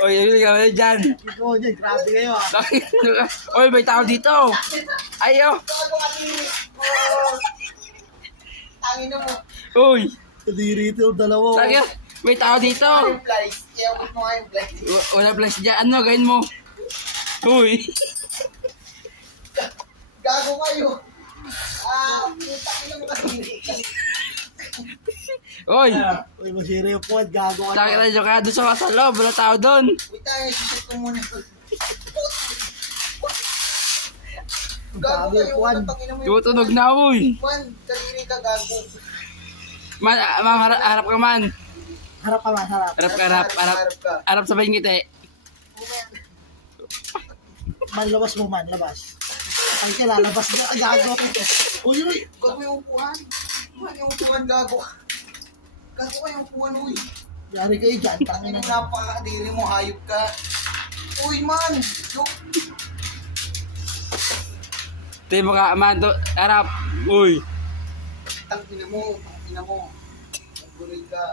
Oy, hindi ka ba dyan? Ikaw dyan, grabe kayo ah. Oy, may tao dito. Ayo. Tangin na mo. Uy, Kadiri ito, dalawa. sakit. May tao dito. Yung flies. Iabot mo nga yung flies. Wala flash dyan. Ano, gawin mo? Uy. Gago kayo. Putang ina mo kadiri. Uy. Uy, masira yung puwan, gago ka. Sakit na dyan ka. Doon sa loob. Wala tao doon. Wait tayo, sisit ko muna. Ang Gago dami yung kayo. puwan. Tangin na mo yung Tumutunog na, uy. puwan. Kadiri ka, gago. Man, harap ka man. Harap ka man, harap. Harap. Harap sabay ngiti. Man, labas mo man, labas. Ay, lalabas na, gago. Uy, uy. Gago yung upuan. Man, yung upuan, gago. Gago ka yung upuan, uy. Yari kayo dyan, tangin Ang na. napakadiri mo, hayop ka. Uy, man. Tayo mo ka, man. Harap. Uy. Tangina mo. Ang guloy ka.